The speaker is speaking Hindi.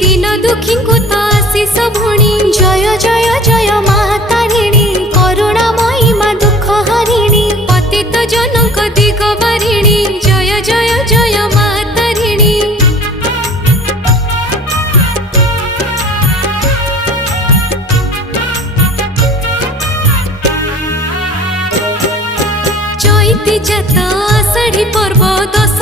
दीन दुखी को तो आशीष भुणी। जय जय जय माँ तारिणी करुणामयी माँ दुख हरिणी पतित जनक दिगवारिणी। जय जय जय माँ तारिणी। चैती जात आषाढ़ी पर्व दश